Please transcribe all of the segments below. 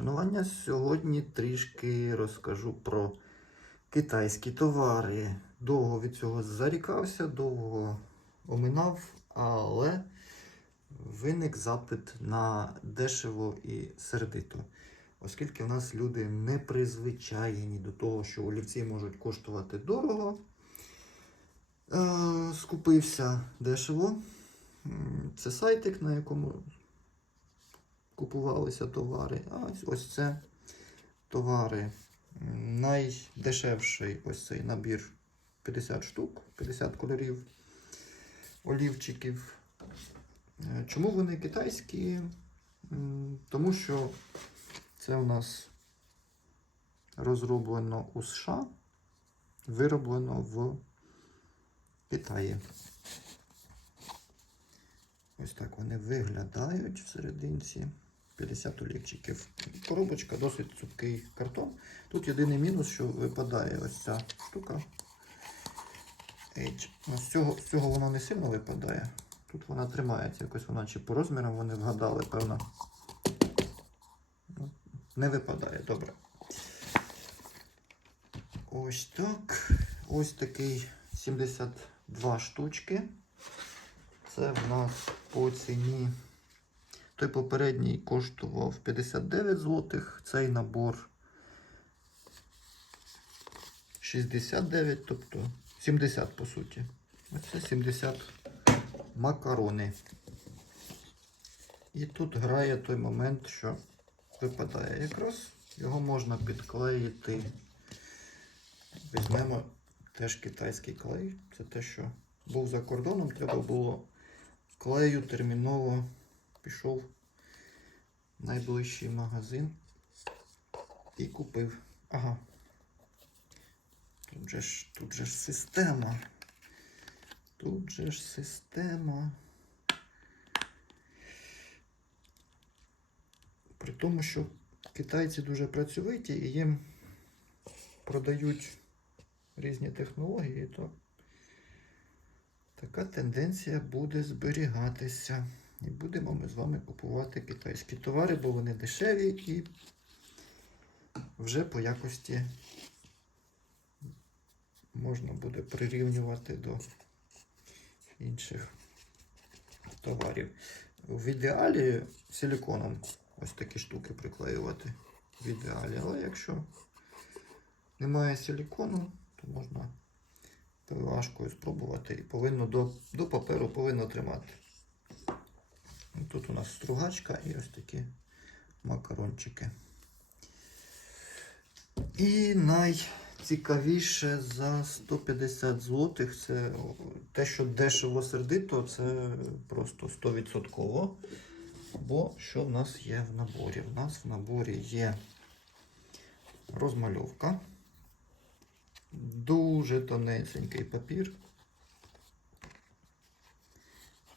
шанування. Сьогодні трішки розкажу про китайські товари. Довго від цього зарікався, довго оминав, але виник запит на дешево і сердито. Оскільки в нас люди не призвичайні до того, що олівці можуть коштувати дорого, е, скупився дешево. Це сайтик, на якому купувалися товари. А ось, ось це товари. Найдешевший ось цей набір 50 штук, 50 кольорів олівчиків. Е, Чому вони китайські? Тому що це у нас розроблено у США, вироблено в Китаї. Ось так вони виглядають всерединці. 50 олівчиків. Коробочка досить цупкий картон. Тут єдиний мінус, що випадає ось ця штука. Ну, з, цього, з цього воно не сильно випадає. Тут вона тримається, якось вона чи по розмірам вони вгадали, певно. Ну, Не випадає, добре. Ось так. Ось такий 72 штучки. Це в нас по ціні. Той попередній коштував 59 злотих, цей набор 69, тобто 70 по суті. Оце 70 макарони. І тут грає той момент, що випадає якраз. Його можна підклеїти. Візьмемо теж китайський клей. Це те, що був за кордоном, треба було клею терміново пішов в найближчий магазин і купив. Ага. Тут же ж, тут же ж система. Тут же ж система. При тому, що китайці дуже працьовиті і їм продають різні технології, то така тенденція буде зберігатися. І будемо ми з вами купувати китайські товари, бо вони дешеві і вже по якості можна буде прирівнювати до інших товарів. В ідеалі силіконом ось такі штуки приклеювати. В ідеалі, але якщо немає силікону, то можна важкою спробувати і повинно до, до паперу повинно тримати. Тут у нас стругачка і ось такі макарончики. І найцікавіше за 150 злотих це те, що дешево сердито, це просто 100%. Бо що в нас є в наборі? В нас в наборі є розмальовка, дуже тоненький папір.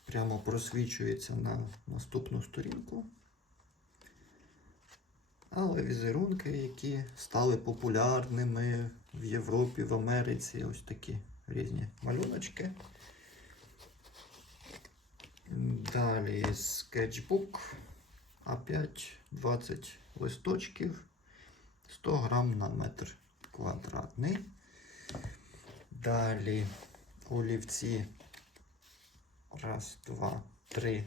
Прямо просвічується на наступну сторінку. Але візерунки, які стали популярними в Європі, в Америці, ось такі різні малюночки. Далі скетчбук. Опять 20 листочків, 100 грам на метр квадратний. Далі олівці. Раз, два, три.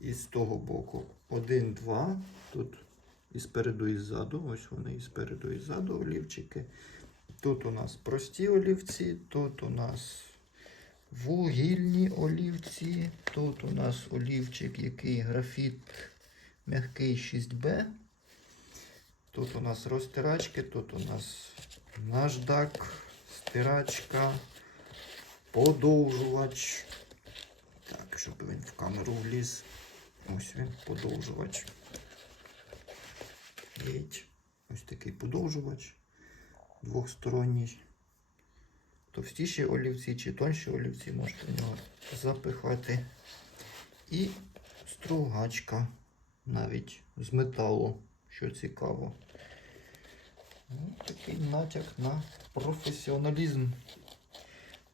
І з того боку. Один, два. Тут і спереду, і ззаду. Ось вони і спереду, і ззаду олівчики. Тут у нас прості олівці, тут у нас вугільні олівці, тут у нас олівчик, який графіт м'який 6Б. Тут у нас розтирачки, тут у нас наждак, стирачка, подовжувач. Щоб він в камеру вліз. Ось він, подовжувач. Геть. Ось такий подовжувач двохсторонній. Товстіші олівці чи тонші олівці можете в нього запихати. І стругачка навіть з металу, що цікаво. Ось такий натяк на професіоналізм.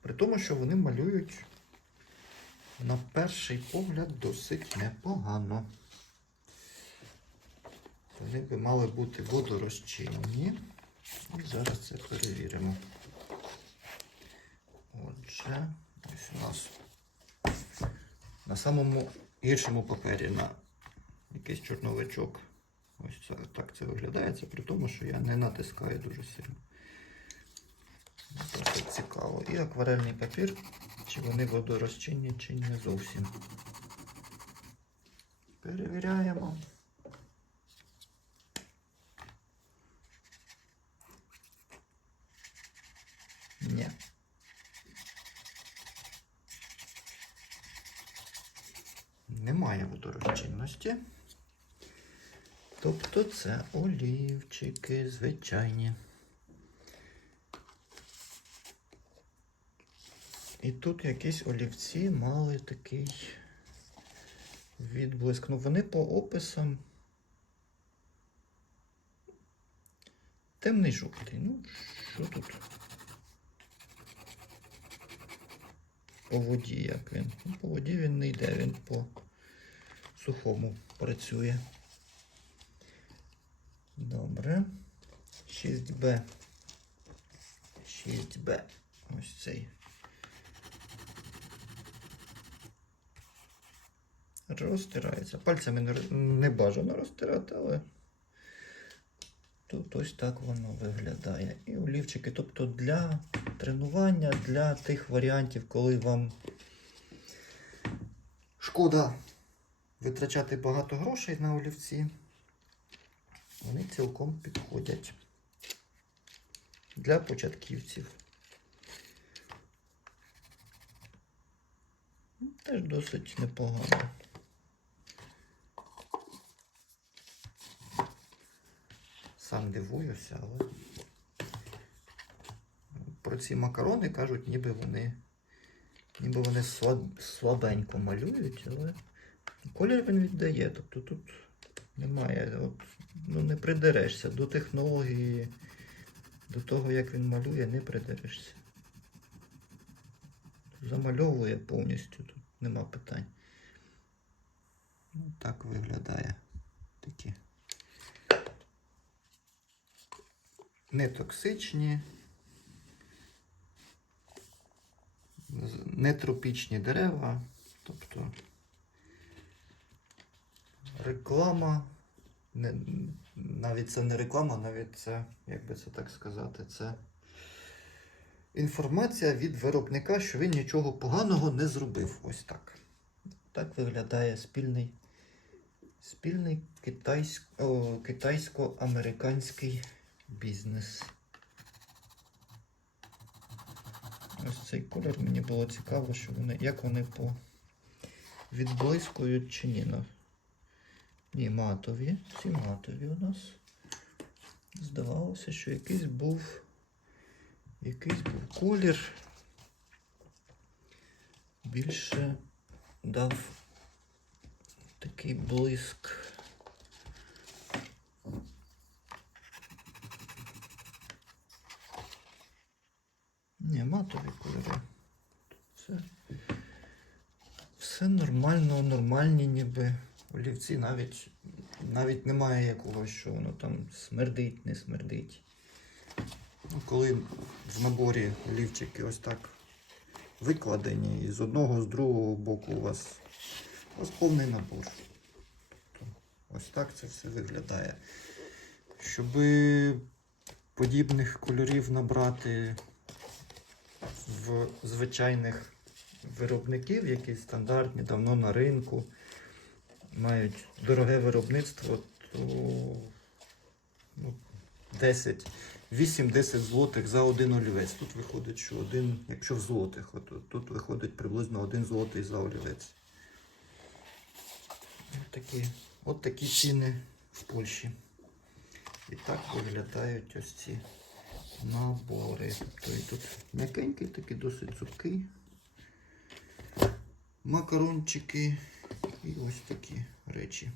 При тому, що вони малюють на перший погляд досить непогано. Вони мали бути водорозчинні. І зараз це перевіримо. Отже, ось у нас на самому гіршому папері на якийсь чорновичок. Ось це, так це виглядає. Це при тому, що я не натискаю дуже сильно. Просто цікаво. І акварельний папір, чи вони водорозчинні, чи не зовсім. Перевіряємо. Ні. Немає водорозчинності. Тобто це олівчики звичайні. І тут якісь олівці мали такий відблиск. Ну, вони по описам. Темний жовтий. Ну, що тут? По воді як він? Ну, по воді він не йде, він по сухому працює. Добре. 6Б. 6Б. Ось цей. Розтирається. Пальцями не, бажано розтирати, але тут ось так воно виглядає. І олівчики, тобто для тренування, для тих варіантів, коли вам шкода витрачати багато грошей на олівці, вони цілком підходять для початківців. Теж досить непогано. Сам дивуюся, але про ці макарони кажуть, ніби вони ніби вони слаб- слабенько малюють, але колір він віддає. Тобто тут немає, от, ну не придерешся до технології, до того, як він малює, не придерешся. Замальовує повністю, тут нема питань. Ну, так виглядає такі. Нетоксичні, нетропічні дерева, тобто реклама, не, навіть це не реклама, навіть це, як би це так сказати, це інформація від виробника, що він нічого поганого не зробив. Ось так. Так виглядає спільний, спільний китайсько-американський бізнес. Ось цей колір мені було цікаво, що вони, як вони по відблискують чи ні. Ні, матові. Ці матові у нас. Здавалося, що якийсь був якийсь був колір. Більше дав такий блиск. Ні, матові кольори. Все, все нормально, нормальні ніби. Олівці навіть, навіть немає якогось, що воно там смердить, не смердить. Ну, коли в наборі олівчики ось так викладені, і з одного, з другого боку у вас, у вас повний набор. То ось так це все виглядає. Щоб подібних кольорів набрати в звичайних виробників, які стандартні, давно на ринку, мають дороге виробництво, то ну, 10, 8-10 злотих за один олівець. Тут виходить, що один, якщо в злотих, от, тут виходить приблизно один злотий за олівець. От такі, от такі ціни в Польщі. І так виглядають ось ці набори. Тобто тут м'якенький, такий досить цупкий. Макарончики і ось такі речі.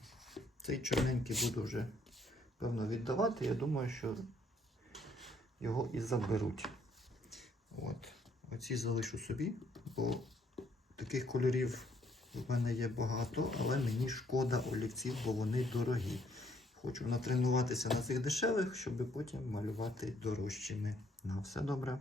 Цей чорненький буду вже певно віддавати. Я думаю, що його і заберуть. От. Оці залишу собі, бо таких кольорів в мене є багато, але мені шкода олівців, бо вони дорогі. Хочу натренуватися на цих дешевих, щоб потім малювати дорожчими. На все добре.